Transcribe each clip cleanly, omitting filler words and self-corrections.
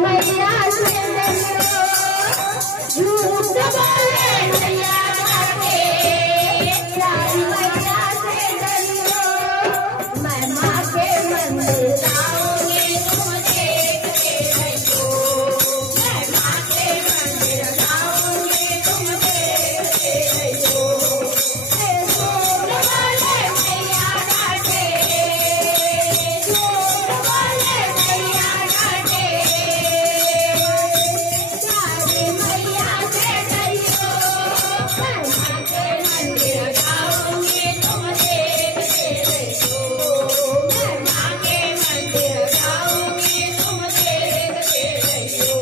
मैया से डरियो, झूठ बोले मैया घाटे, प्यारी मैया से डरियो। मैं माँ के मंदिर जाऊंगी तुम देखते रहियो, मैं माँ के मंदिर जाऊंगी तुम देखते रहियो। झूठ बोले मैया घाटे, झूठ बोले मैया घाटे, प्यारी मैया से डरियो, मैं माँ के मंदिर जाऊंगी तुम देखते रहियो, मैं माँ के मंदिर जाऊंगी तुम देखते रहियो।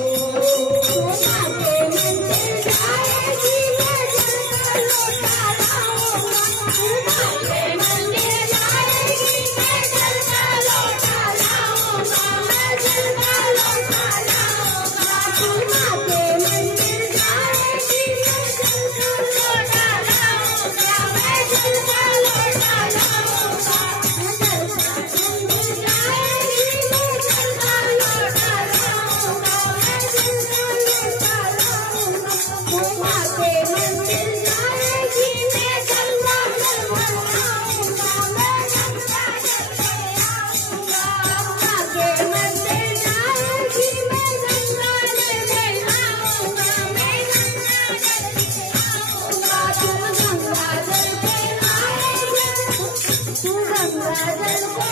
तू माँ के मंदिर जाएगी मैं जलता लौटा लाऊंगा, तू माँ के मंदिर जाएगी मैं जलता लौटा लाऊंगा, मैं जलता लौटा लाऊंगा। तू माँ के मंदिर जाएगी मैं जलता लौटा लाऊंगा, मैं जलता लौटा लाऊंगा, मैं जलता मंदिर जाएगी मैं जलता लौटा लाऊंगा, मैं जलता लौटा लाऊंगा। तू माँ के मंदिर जाएगी मैं गंगा जल भरवाऊंगा, मैं गंगा जल भरवाऊंगा। माँ के मंदिर जाएगी मैं गंगा जल भरवाऊंगा, मैं गंगा जल भरवाऊंगा। तू गंगा जल पे आएगी, तू गंगा जल पे